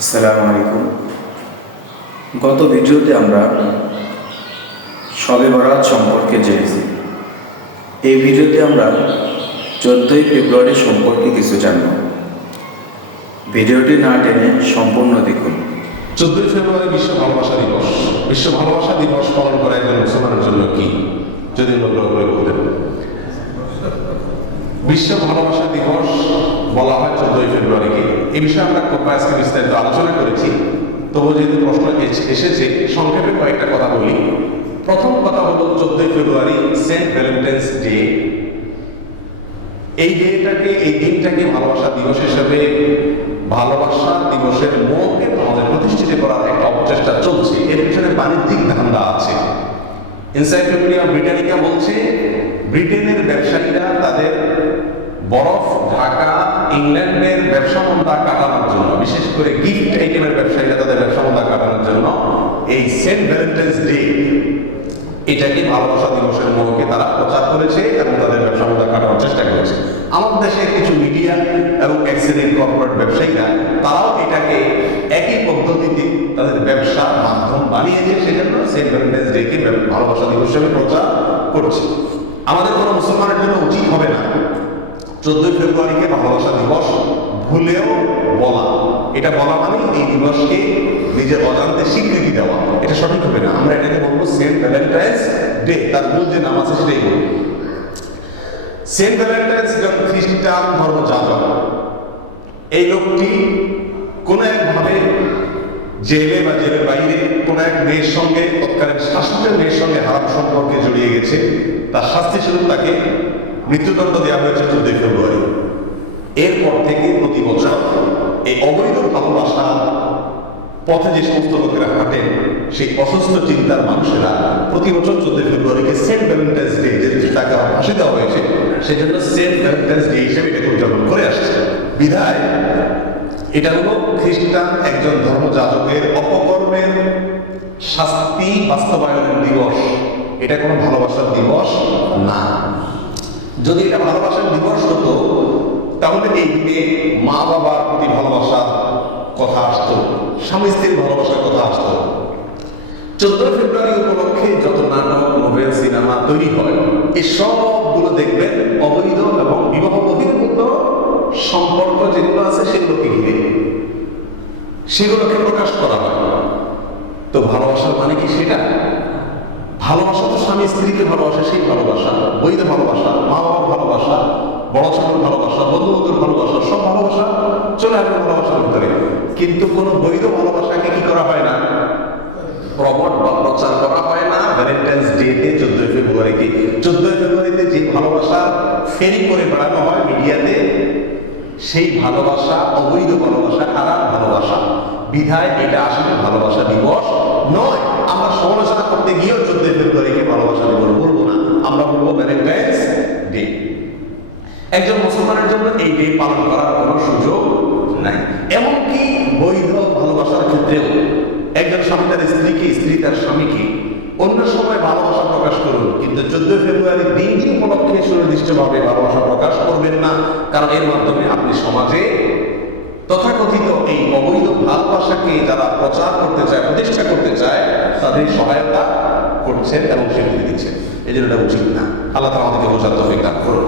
আসসালামু আলাইকুম। গত ভিডিওতে আমরা শবে বরাত সম্পর্কে জেনেছি। এই ভিডিওতে আমরা চোদ্দোই ফেব্রুয়ারি সম্পর্কে কিছু জানব। ভিডিওটি না টেনে সম্পূর্ণ দেখুন। চোদ্দই ফেব্রুয়ারি বিশ্ব ভালোবাসা দিবস। বিশ্ব ভালোবাসা দিবস পালন করা একজন মুসলমানের জন্য কি? যদি অনুগ্রহ করে বলতেন বিশ্ব ভালোবাসা দিবস বলা হয় চোদ্দই ফেব্রুয়ারিকে। এই বিষয়ে আমরা খুব আজকে বিস্তারিত আলোচনা করেছি। তবু যেহেতু প্রশ্ন এসেছে, সংক্ষেপে কয়েকটা কথা বলি। প্রথম কথা হলো চোদ্দই ফেব্রুয়ারি সেন্ট ভ্যালেন্টাইন্স ডে। এই ডেটাকে, এই দিনটাকে ভালোবাসা দিবস হিসেবে, ভালোবাসা দিবসের মোহকে আমাদের প্রতিষ্ঠিত করার একটা অপচেষ্টা চলছে। এর পিছনে বাণিজ্যিক ধান্দা আছে। এনসাইক্লোপিডিয়া ব্রিটানিকা বলছে, ব্রিটেনের ব্যবসায়ীরা তাদের বরফ ঢাকা ইংল্যান্ডের ব্যবসা মন্দা কাটানোর জন্য, বিশেষ করে গিফট আইটেমের ব্যবসায়ীরা তাদের ব্যবসা মন্দা কাটানোর জন্য এই সেন্ট ভ্যালেন্টাইন্স ডে, এটাকে ভালোবাসা দিবসের মোহকে তারা প্রচার করেছে এবং তাদের ব্যবসা মধ্যে কাটানোর চেষ্টা করেছে। আমাদের দেশে কিছু মিডিয়া এবং এক্সিডেন্ট কর্পোরেট ব্যবসায়ীরা, তারাও এটাকে একই পদ্ধতিতে তাদের ব্যবসার মাধ্যম বানিয়েছে সেজন্য সেন্ট ভ্যালেন্টাইন্স ডেকে ভালোবাসা দিবস হিসেবে প্রচার করছে। আমাদের কোনো মুসলমানের জন্য উচিত হবে না। চোদ্দই ফেব্রুয়ারিকে ভালোবাসা দিবস ভুলেও বলা। এটা বলা মানে এই দিবসকে নিজের অজান্তে স্বীকৃতি দেওয়া। এটা সঠিক হবে না। আমরা এটাকে বলব সেন্ট ভ্যালেন্টাইন্স ডে। তার মূল যে নাম আছে সেটাই বলব সেন্ট ভ্যালেন্টাইন্স একজন খ্রিস্টান ধর্ম যাজক এই লোকটি কোন একভাবে জেলে বা জেলের বাইরে কোন এক মেয়ের সঙ্গে, তৎকালীন শাসকের মেয়ের সঙ্গে হারাম সম্পর্কে জড়িয়ে গেছে। তার শাস্তি স্বরূপ তাকে মৃত্যুদণ্ড দেওয়া হয়েছে চোদ্দই ফেব্রুয়ারি। এরপর থেকে প্রতি বছর এই অবৈধ ভালোবাসা পথে যে সমস্ত লোকেরা হাঁটেন, সেই অসুস্থ চিন্তার মানুষেরা প্রতি বছর চোদ্দই ফেব্রুয়ারিকে সেন্ট ভ্যালেন্টাইন্স ডে যেহেতু তাকে ফাঁসি দেওয়া হয়েছে সেই জন্য সেন্ট ভ্যালেন্টাইন্স ডে হিসেবে এটাকে উদযাপন করে আসছে। বিধায় এটা হলো খ্রিস্টান একজন ধর্মযাজকের অপকর্মের শাস্তি বাস্তবায়নের দিবস। এটা কোনো ভালোবাসার দিবস না। যদি এটা ভালোবাসার দিবস হতো, তাহলে এই দিনে মা বাবার প্রতি ভালোবাসার কথা আসতো, স্বামী স্ত্রীর ভালোবাসার কথা আসতো। চোদ্দই ফেব্রুয়ারি উপলক্ষে যত নাটক নোভেল সিনেমা তৈরি হয়, এই সবগুলো দেখবেন অবৈধ এবং বিবাহ বহির্ভূত সম্পর্ক যেগুলো আছে সেগুলোকে ঘিরে। সেগুলোকে প্রকাশ করা হয়। তো ভালোবাসার মানে কি সেটা? ভালোবাসা তো স্বামী স্ত্রীকে ভালোবাসা, সেই ভালোবাসা। বৈধ ভালোবাসা মা বাবার ভালোবাসা, বড় ছোটর ভালোবাসা বন্ধু বন্ধুর ভালোবাসা, সব ভালোবাসা চলে আসবে ভালোবাসার ভিতরে। কিন্তু কোনো বৈধ ভালোবাসাকে কি করা হয় না? প্রমোট বা প্রচার করা হয় না। ভ্যালেন্টাইন্স ডেতে চোদ্দই ফেব্রুয়ারিতে চোদ্দই ফেব্রুয়ারিতে যে ভালোবাসা ফেরি করে বেড়ানো হয় মিডিয়াতে, সেই ভালোবাসা, অবৈধ ভালোবাসা খারাপ ভালোবাসা। বিধায় এটা আসলে ভালোবাসা দিবস নয়। একজন মুসলমানের জন্য এই ডে পালন করার কোনো সুযোগ নাই। এমনকি বৈধ ভালোবাসার ক্ষেত্রেও একজন স্বামী তার স্ত্রীকে, স্ত্রী তার স্বামীকে অন্য সময় ভালোবাসা প্রকাশ করুন, কিন্তু চোদ্দই ফেব্রুয়ারি দিন দিন উপলক্ষে সুনির্দিষ্টভাবে ভালোবাসা প্রকাশ করবেন না, কারণ এর মাধ্যমে আপনি সমাজে তথাকথিত এই অবৈধ ভালোবাসাকে যারা প্রচার করতে চায়, প্রতিষ্ঠা করতে চায়, তাদের সহায়তা করছেন এবং স্বীকৃতি দিচ্ছেন। এই জন্য এটা উচিত না। আল্লাহ তালা আমাদেরকে বোঝার তফিক দান করুন।